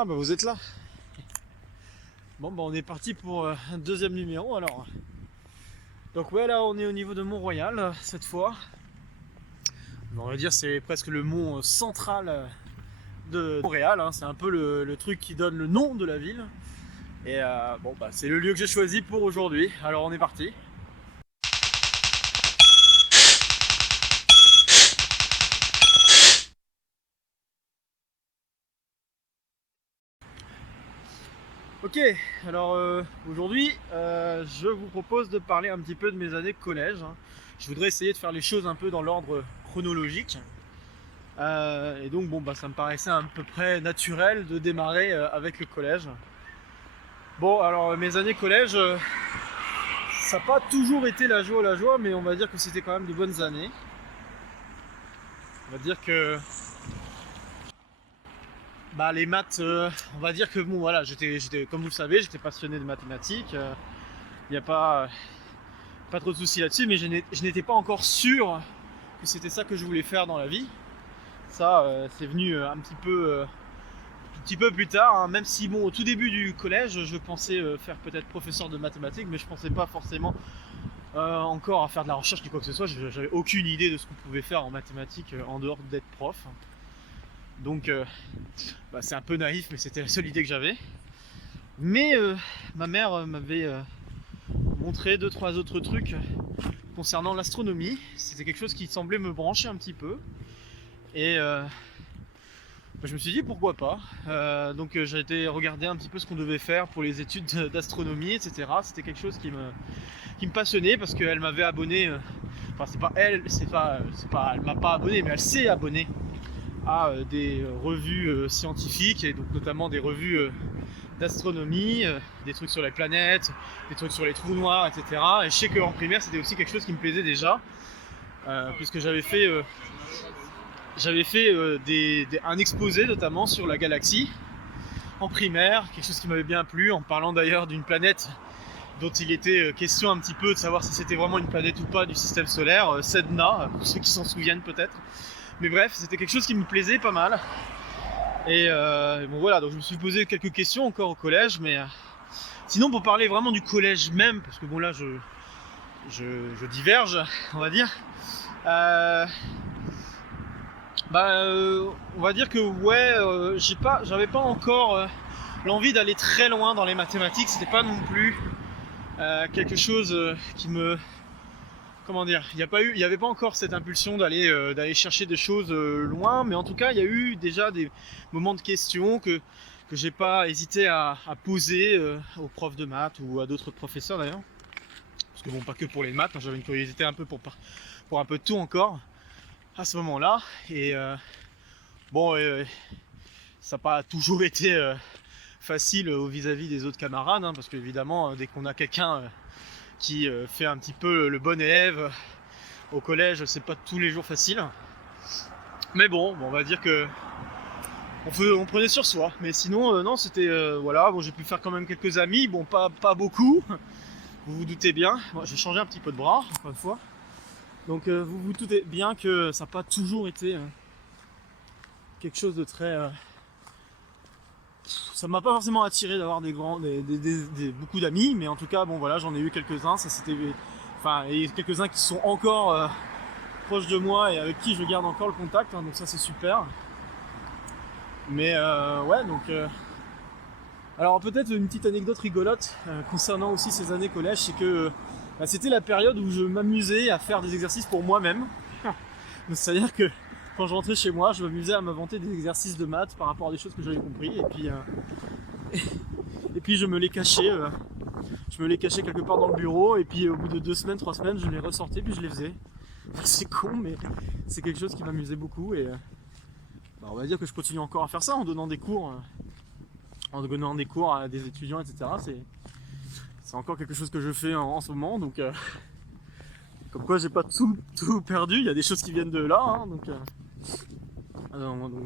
Ah bah vous êtes là. Bon bah on est parti pour un deuxième numéro alors. Donc ouais, là on est au niveau de Mont-Royal cette fois. On va dire c'est presque le mont central de Montréal, hein. C'est un peu le truc qui donne le nom de la ville. Et bon bah c'est le lieu que j'ai choisi pour aujourd'hui. Alors on est parti. Ok, alors aujourd'hui je vous propose de parler un petit peu de mes années collège, hein. Je voudrais essayer de faire les choses un peu dans l'ordre chronologique. Et donc bon bah ça me paraissait à peu près naturel de démarrer avec le collège. Bon alors mes années collège, ça n'a pas toujours été la joie, mais on va dire que c'était quand même de bonnes années. On va dire que bah, les maths, on va dire que bon voilà, j'étais comme vous le savez, j'étais passionné de mathématiques. Il n'y a pas trop de soucis là-dessus, mais je n'étais pas encore sûr que c'était ça que je voulais faire dans la vie. Ça, c'est venu un petit peu plus tard, hein. Même si bon, au tout début du collège, je pensais faire peut-être professeur de mathématiques, mais je pensais pas forcément encore à faire de la recherche ni quoi que ce soit. J'avais aucune idée de ce qu'on pouvait faire en mathématiques en dehors d'être prof. Donc bah, c'est un peu naïf, mais c'était la seule idée que j'avais. Mais ma mère m'avait montré 2-3 autres trucs concernant l'astronomie. C'était quelque chose qui semblait me brancher un petit peu. Et bah, je me suis dit pourquoi pas. Donc j'ai été regarder un petit peu ce qu'on devait faire pour les études d'astronomie, etc. C'était quelque chose qui me passionnait parce qu'elle m'avait abonné. Enfin c'est pas elle, elle m'a pas abonné, mais elle s'est abonnée à des revues scientifiques, et donc notamment des revues d'astronomie, des trucs sur les planètes, des trucs sur les trous noirs, etc. Et je sais qu'en primaire c'était aussi quelque chose qui me plaisait déjà, puisque j'avais fait un exposé notamment sur la galaxie en primaire, quelque chose qui m'avait bien plu, en parlant d'ailleurs d'une planète dont il était question un petit peu de savoir si c'était vraiment une planète ou pas du système solaire, Sedna, pour ceux qui s'en souviennent peut-être. Mais bref, c'était quelque chose qui me plaisait pas mal. Et bon voilà, donc je me suis posé quelques questions encore au collège, mais sinon pour parler vraiment du collège même, parce que bon là je diverge, on va dire. On va dire que ouais, j'avais pas encore l'envie d'aller très loin dans les mathématiques. C'était pas non plus quelque chose qui me... Comment dire, il n'y avait pas encore cette impulsion d'aller chercher des choses loin, mais en tout cas il y a eu déjà des moments de questions que j'ai pas hésité à poser aux profs de maths ou à d'autres professeurs d'ailleurs. Parce que bon, pas que pour les maths, hein, j'avais une curiosité un peu pour un peu de tout encore à ce moment-là. Et ça n'a pas toujours été facile vis-à-vis des autres camarades, hein, parce qu'évidemment dès qu'on a quelqu'un qui fait un petit peu le bon élève au collège, c'est pas tous les jours facile. Mais bon, on va dire que on prenait sur soi. Mais sinon, non, c'était voilà. Bon, j'ai pu faire quand même quelques amis. Bon, pas beaucoup. Vous vous doutez bien. Bon, j'ai changé un petit peu de bras, encore une fois. Donc, vous vous doutez bien que ça n'a pas toujours été quelque chose de très. Ça m'a pas forcément attiré d'avoir beaucoup d'amis, mais en tout cas bon voilà, j'en ai eu quelques-uns, et quelques-uns qui sont encore proches de moi et avec qui je garde encore le contact, hein, donc ça c'est super. Mais ouais, donc alors peut-être une petite anecdote rigolote concernant aussi ces années collège, c'est que c'était la période où je m'amusais à faire des exercices pour moi-même. C'est-à-dire que quand je rentrais chez moi, je m'amusais à m'inventer des exercices de maths par rapport à des choses que j'avais compris, et puis je me les cachais quelque part dans le bureau, et puis au bout de 2 semaines, 3 semaines, je les ressortais puis je les faisais. C'est con, mais c'est quelque chose qui m'amusait beaucoup, et on va dire que je continue encore à faire ça en donnant des cours à des étudiants, etc. C'est encore quelque chose que je fais en ce moment, donc comme quoi j'ai pas tout perdu, il y a des choses qui viennent de là, hein, donc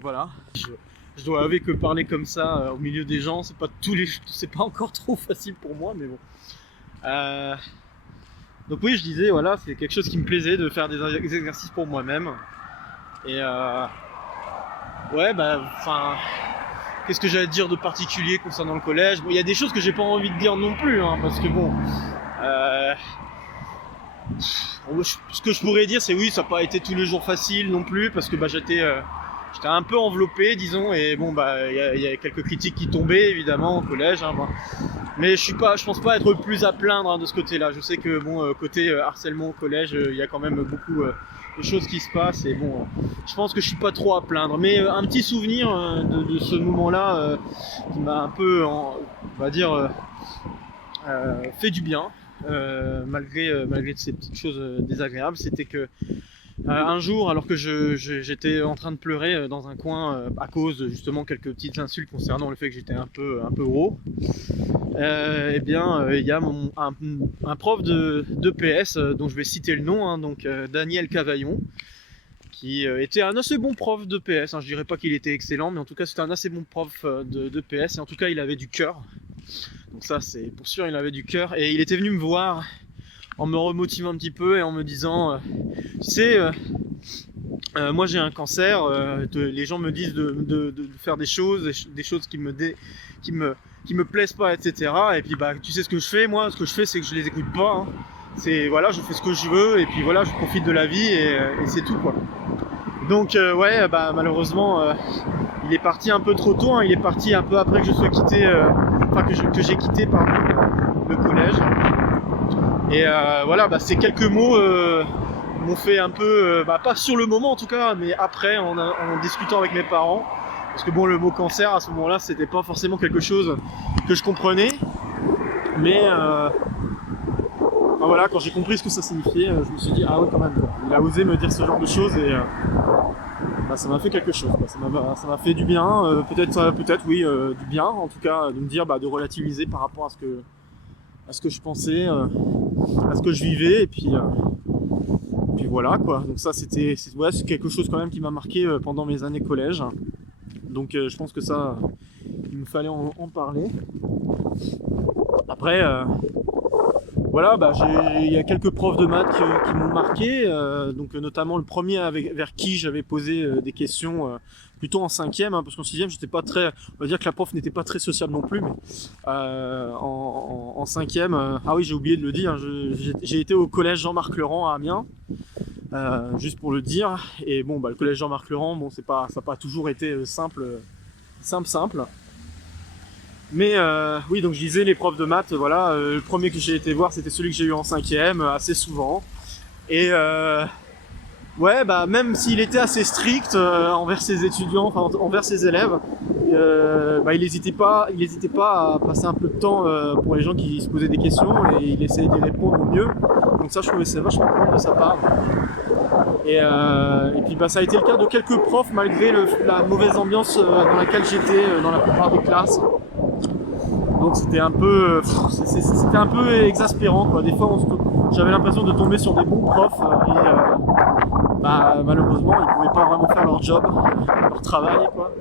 voilà. Je dois avouer que parler comme ça au milieu des gens, c'est pas encore trop facile pour moi, mais bon. Donc oui, je disais, voilà, c'est quelque chose qui me plaisait de faire des exercices pour moi-même. Et ouais, qu'est-ce que j'allais dire de particulier concernant le collège. Bon, il y a des choses que j'ai pas envie de dire non plus, hein, parce que bon, ce que je pourrais dire, c'est oui, ça n'a pas été tous les jours facile non plus, parce que j'étais un peu enveloppé, disons, et bon, il y a quelques critiques qui tombaient évidemment au collège, hein, mais je pense pas être le plus à plaindre, hein, de ce côté-là. Je sais que bon, côté harcèlement au collège, il y a quand même beaucoup de choses qui se passent, et bon, je pense que je suis pas trop à plaindre. Mais un petit souvenir de ce moment-là qui m'a un peu, on va dire, fait du bien, malgré ces petites choses désagréables, c'était que un jour, alors que j'étais en train de pleurer dans un coin à cause de justement quelques petites insultes concernant le fait que j'étais un peu gros, eh bien il y a un prof de PS dont je vais citer le nom, hein, donc Daniel Cavaillon, qui était un assez bon prof de PS, hein. Je dirais pas qu'il était excellent, mais en tout cas c'était un assez bon prof de PS, et en tout cas il avait du cœur. Donc ça, c'est pour sûr, il avait du cœur, et il était venu me voir en me remotivant un petit peu et en me disant tu sais, moi j'ai un cancer, les gens me disent de faire des choses qui me plaisent pas, etc. Et puis tu sais ce que je fais, moi ce que je fais, c'est que je les écoute pas, hein. C'est voilà, je fais ce que je veux, et puis voilà, je profite de la vie, et c'est tout, quoi. Donc ouais, malheureusement il est parti un peu trop tôt, hein. Il est parti un peu après que je sois quitté, que j'ai quitté le collège. Et voilà, ces quelques mots m'ont fait un peu, pas sur le moment en tout cas, mais après, en discutant avec mes parents, parce que bon, le mot cancer à ce moment-là, c'était pas forcément quelque chose que je comprenais, mais voilà, quand j'ai compris ce que ça signifiait, je me suis dit ah ouais, quand même, il a osé me dire ce genre de choses, et ça m'a fait quelque chose, quoi. Ça m'a fait du bien, peut-être oui, du bien en tout cas, de me dire, de relativiser par rapport à ce que je pensais, à ce que je vivais, et puis voilà, quoi. Donc ça, c'est quelque chose quand même qui m'a marqué pendant mes années collège. Donc je pense que ça, il me fallait en parler. Après voilà, il y a quelques profs de maths qui m'ont marqué, donc notamment le premier vers qui j'avais posé des questions plutôt en 5e, hein, parce qu'en 6e j'étais pas très, on va dire que la prof n'était pas très sociable non plus, mais en 5e, ah oui, j'ai oublié de le dire, j'ai été au collège Jean-Marc Leurent à Amiens, juste pour le dire, et bon, le collège Jean-Marc Leurent, bon, ça n'a pas toujours été simple. Mais oui, donc je disais, les profs de maths, voilà, le premier que j'ai été voir, c'était celui que j'ai eu en 5e, assez souvent. Et ouais, même s'il était assez strict envers ses étudiants, enfin envers ses élèves, il n'hésitait pas à passer un peu de temps pour les gens qui se posaient des questions, et il essayait d'y répondre au mieux. Donc ça, je trouvais ça vachement cool de sa part. Et puis ça a été le cas de quelques profs, malgré la mauvaise ambiance dans laquelle j'étais dans la plupart des classes. Donc c'était un peu exaspérant, quoi. Des fois j'avais l'impression de tomber sur des bons profs, et malheureusement ils pouvaient pas vraiment faire leur job, leur travail, quoi,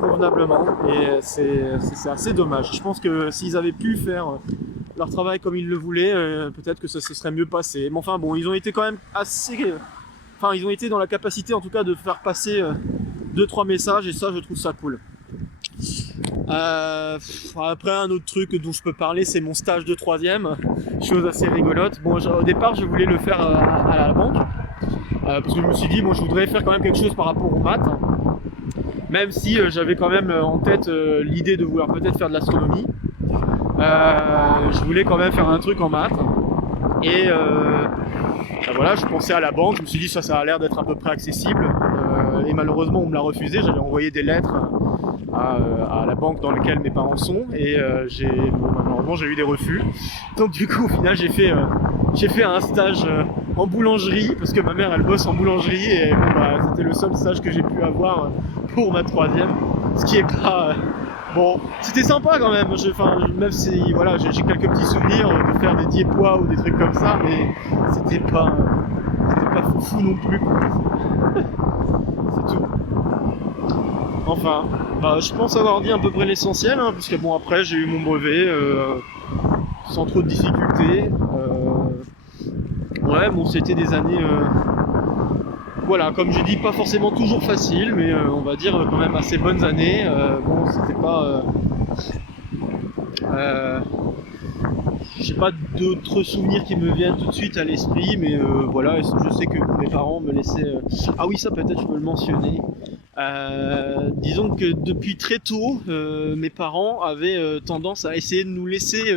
convenablement, et c'est assez dommage. Je pense que s'ils avaient pu faire leur travail comme ils le voulaient, peut-être que ça se serait mieux passé. Mais enfin bon, ils ont été quand même ils ont été dans la capacité en tout cas de faire passer 2-3 messages, et ça, je trouve ça cool. Après, un autre truc dont je peux parler, c'est mon stage de 3e, chose assez rigolote. Bon, au départ je voulais le faire à la banque, parce que je me suis dit, je voudrais faire quand même quelque chose par rapport aux maths, même si j'avais quand même en tête l'idée de vouloir peut-être faire de l'astronomie. Je voulais quand même faire un truc en maths, et voilà, je pensais à la banque, je me suis dit ça a l'air d'être à peu près accessible, et malheureusement on me l'a refusé. J'avais envoyé des lettres à la banque dans laquelle mes parents sont, et malheureusement j'ai eu des refus. Donc du coup au final j'ai fait un stage en boulangerie, parce que ma mère elle bosse en boulangerie, et c'était le seul stage que j'ai pu avoir pour ma 3e, ce qui est pas... Bon, c'était sympa quand même, même si voilà, j'ai quelques petits souvenirs de faire des diépois ou des trucs comme ça, mais c'était pas fou non plus. C'est tout. Enfin, je pense avoir dit à peu près l'essentiel, hein, puisque bon, après j'ai eu mon brevet sans trop de difficultés. Ouais, bon, c'était des années voilà, comme j'ai dit, pas forcément toujours facile, mais on va dire quand même assez bonnes années. Bon, c'était pas... j'ai pas d'autres souvenirs qui me viennent tout de suite à l'esprit, mais voilà, je sais que mes parents me laissaient... Ah oui, ça peut-être je peux le mentionner. Disons que depuis très tôt, mes parents avaient tendance à essayer de nous laisser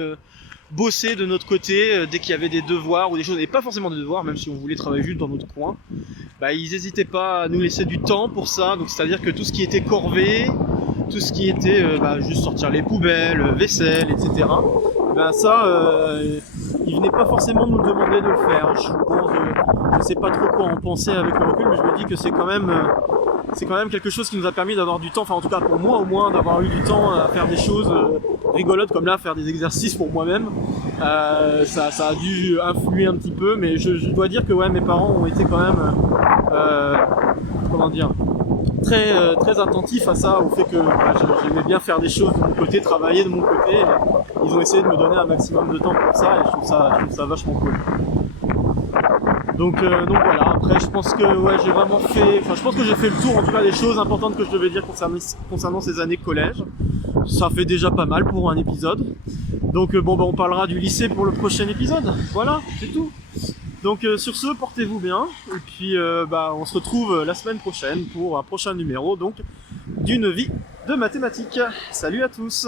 bosser de notre côté dès qu'il y avait des devoirs ou des choses, et pas forcément des devoirs, même si on voulait travailler juste dans notre coin. Bah, ils n'hésitaient pas à nous laisser du temps pour ça, donc c'est-à-dire que tout ce qui était corvée, tout ce qui était juste sortir les poubelles, vaisselle, etc. Ben ça, ils venaient pas forcément nous demander de le faire. Je sais pas trop quoi en penser avec le recul, mais je me dis que c'est quand même quelque chose qui nous a permis d'avoir du temps, enfin en tout cas pour moi au moins, d'avoir eu du temps à faire des choses rigolotes comme là, faire des exercices pour moi-même. Ça a dû influer un petit peu, mais je dois dire que ouais, mes parents ont été quand même comment dire, très attentifs à ça, au fait que j'aimais bien faire des choses de mon côté, travailler de mon côté. Ils ont essayé de me donner un maximum de temps pour ça, et je trouve ça vachement cool. Donc voilà, après je pense que ouais, j'ai fait le tour en tout cas des choses importantes que je devais dire concernant ces années de collège. Ça fait déjà pas mal pour un épisode. Donc on parlera du lycée pour le prochain épisode. Voilà, c'est tout. Donc sur ce, portez-vous bien, et puis on se retrouve la semaine prochaine pour un prochain numéro donc d'une vie de mathématiques. Salut à tous.